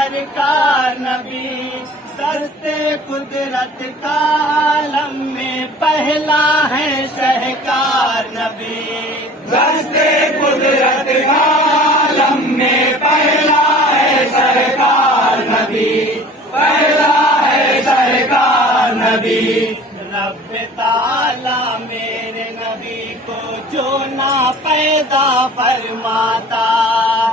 سرکار نبی، دستے قدرت کا عالم میں پہلا ہے شہکار نبی، دستے قدرت کا عالم میں پہلا ہے سرکار نبی، پہلا ہے سرکار نبی۔ رب تعالی میرے نبی کو جو نہ پیدا فرماتا،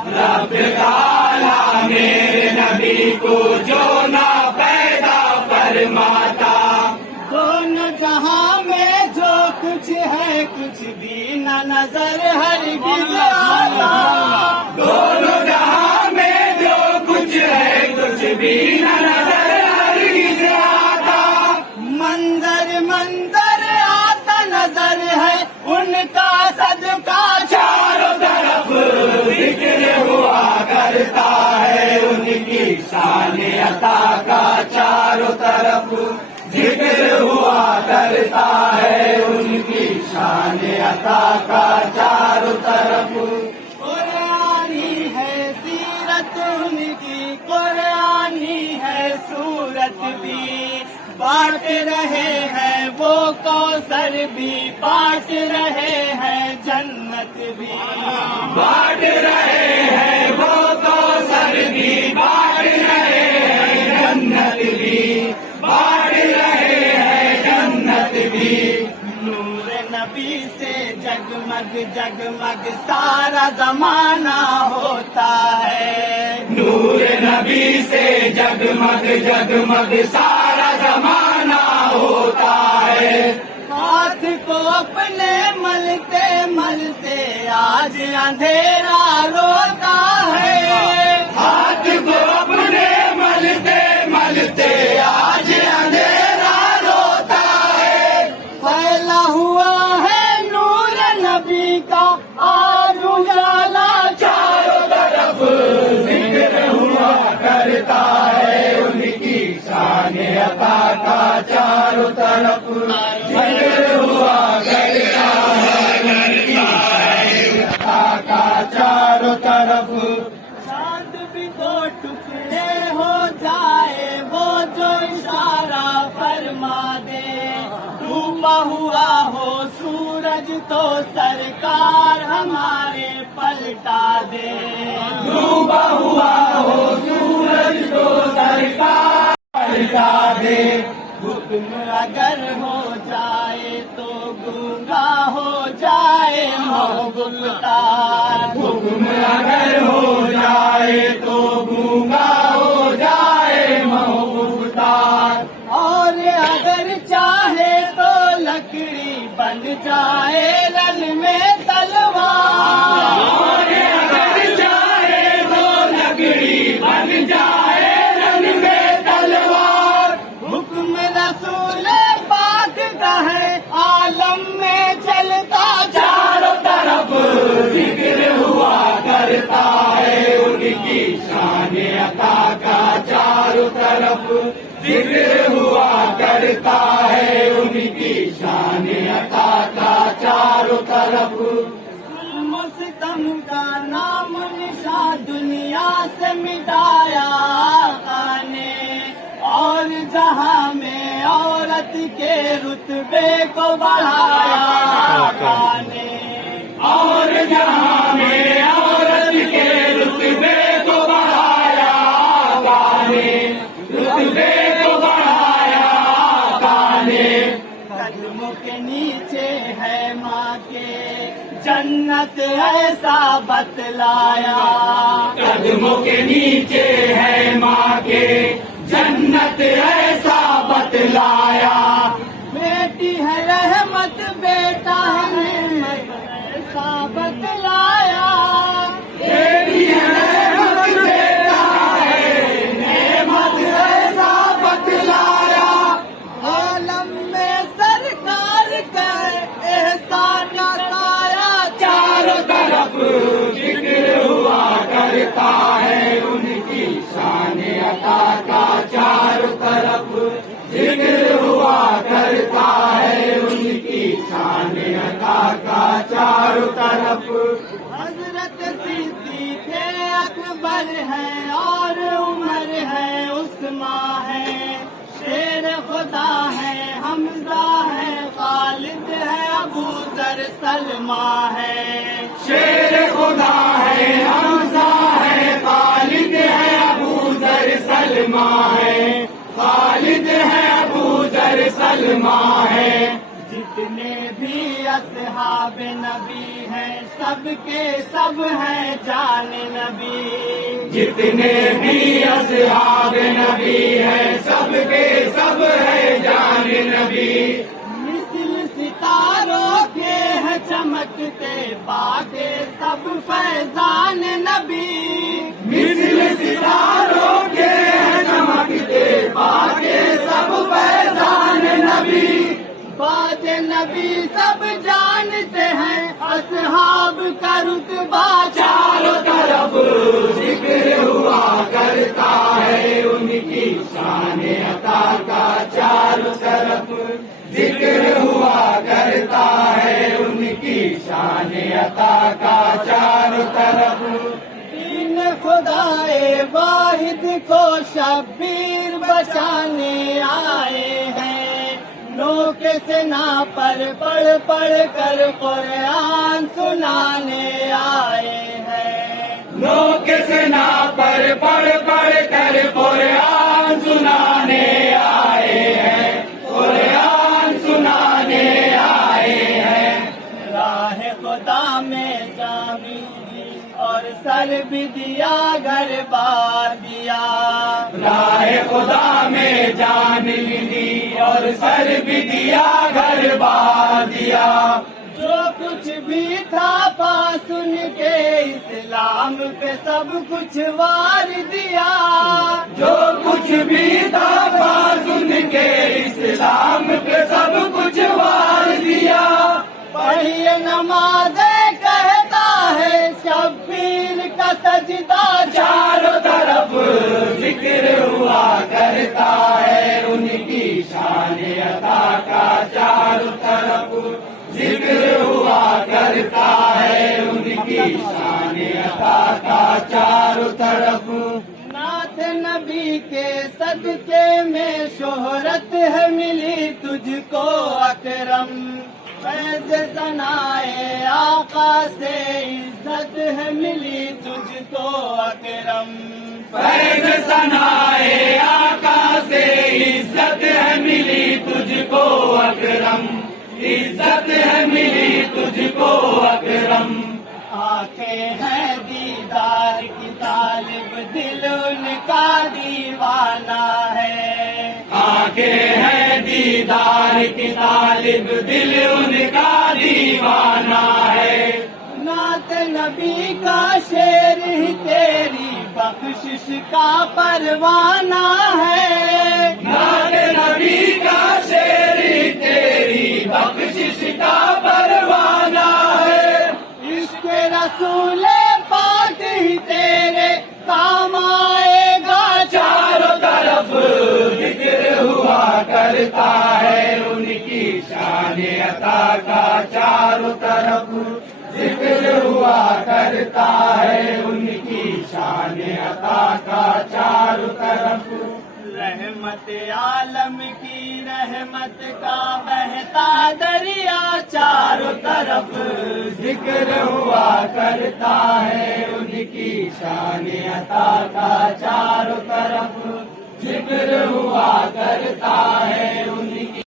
رب تعالی میرے نبی کو جو نہ پیدا فرماتا، دونوں جہاں میں جو کچھ ہے کچھ بھی نہ نظر ہرگز آتا، دونوں جہاں میں جو کچھ ہے کچھ بھی نہ نظر ہرگز آتا، منظر منظر آتا نظر ہے ان کا صدقہ چاروں طرف ذکر ہوا کرتا ہے ان کی شان عطا کا، چاروں طرف ذکر ہوا کرتا ہے ان کی شان عطا کا، چاروں طرف قرآنی ہے سیرت ان کی، قرآنی ہے صورت بھی، بانٹ رہے ہیں وہ کوثر بھی، بانٹ رہے ہیں جنت بھی، بانٹ رہے ہیں وہ کوثر بھی، بانٹ رہے ہیں جنت بھی، بانٹ رہے ہیں جنت بھی۔ نور نبی سے جگمگ جگمگ سارا زمانہ ہوتا ہے، نور نبی سے جگمگ جگمگ سارا زمانہ ہوتا ہے، ہاتھ کو اپنے ملتے ملتے آج اندھیرا روتا ہے، ہاتھ کو اپنے ملتے ملتے آج اندھیرا روتا ہے، پھیلا ہوا ہے نور نبی کا آج اجالا چاروں طرف ذکر ہوا کرتا ہے ان کی شان عطا کا، چاروں طرف ذکر ہوا کرتا ہے ان کی شان عطا کا، چاروں طرف چاند بھی دو ٹکڑے ہو جائے وہ جو اشارہ فرما دے، ڈوبا ہوا ہو سورج تو سرکار ہمارے پلٹا دے، ڈوبا ہوا ہو سورج تو سرکار پلٹا دے، حکم اگر ہو جائے تو گونگا ہو جائے گفتار، حکم اگر ہو جائے تو گونگا ہو جائے محبوبدار، اور اگر چاہے تو لکڑی بن جائے رن میں تلوار، اور اگر چاہے تو لکڑی بن جائے رن میں تلوار، حکم رسول پاک کا ہے عالم میں چلتا چاروں طرف ذکر ہوا کرتا ہے ان کی شان عطا کا، چاروں طرف ذکر ہوا کرتا ہے ان کی شان عطا کا، چاروں طرف مستم کا نام نشان دنیا سے مٹایا آقا نے، اور جہاں میں عورت کے رتبے کو بڑھایا آقا نے، اور جہاں میں عورت کے رتبے کو بڑھایا آقا نے، رتبے کو بڑھایا آقا نے، قدموں کے نیچے ہے ماں کے جنت ایسا بتلایا، قدموں کے نیچے ہے ماں کے جنت ایسا بتلایا، بیٹی ہے رحمت بیٹا ہے نعمت ایسا بتلایا، بیٹی ہے رحمت بیٹا ہے نعمت ایسا بتلایا، عالم میں سرکار کا احسان کا سایہ چاروں طرف ذکر ہوا کرتا ہے ان کی شان عطا کا، چاروں طرف سلماں ہے، شیر خدا ہے، حمزہ ہے، خالد ہے، ابو ذر سلماں ہے، خالد ہے، ابو ذر سلماں ہے۔ جتنے بھی اصحاب نبی ہیں سب کے سب ہیں جان نبی، جتنے بھی اصحاب نبی ہیں سب کے سب ہیں جان نبی، مثل ستاروں کے ہیں چمکتے باقی سب فیضان نبی، مثل ستاروں کے ہیں چمکتے باقی سب فیضان نبی، بات نبی سب جانتے ہیں اصحاب کا رتبہ چاروں طرف ذکر ہوا کرتا ہے ان کی شان عطا کا، چاروں طرف ذکر ہوا کرتا ہے ان کی شان عطا کا، چاروں طرف دین خدائے واحد کو شبیر بچانے آئے ہیں، نوک سنا پر پڑھ پڑھ کر قرآن سنانے آئے ہیں، نوک سنا پر پڑھ پڑھ کر قرآن سنانے آئے ہیں، قرآن سنانے آئے ہیں۔ راہ خدا میں جامی دی اور سر بھی دیا گھر بار دیا، راہ خدا میں جان دی اور سر بھی دیا، گھر بار دیا، جو کچھ بھی تھا پاس ان کے اسلام پہ سب کچھ وار دیا، جو کچھ بھی تھا پاس ان کے اسلام پہ سب کچھ وار دیا، پڑھیے نمازیں کہتا ہے شبیر کا سجدہ چاروں طرف ذکر ہوا کرتا ہے ان کی شان عطا کا، چاروں طرف ذکر ہوا کرتا ہے ان کی شان عطا کا، چاروں طرف نعت نبی کے صدقے میں شہرت ہے ملی تجھ کو اکرم، فیض ثنائے آقا سے عزت ہے ملی تجھ کو اکرم، فیض ثنائے آقا سے عزت ہے ملی تجھ کو اکرم، عزت ہے ملی تجھ کو اکرم، آنکھیں ہیں دیدار کی طالب دل ان کا دیوانہ ہے، آنکھیں ہیں دیدار کی طالب دل ان کا دیوانہ ہے، نعت نبی کا شعر ہی تیری بخشش کا پروانہ ہے، نعت نبی کا شعر تیری بخشش کا پروانہ ہے، عشق رسول پاک ہی تیرے کام آئے گا، چاروں طرف ذکر ہوا کرتا ہے ان کی شان عطا کا، چاروں طرف ذکر ہوا کرتا ہے ان کی شان عطا کا، چاروں طرف رحمت عالم کی رحمت کا بہتا دریا چاروں طرف، ذکر ہوا کرتا ہے ان کی شان عطا کا، چاروں طرف ذکر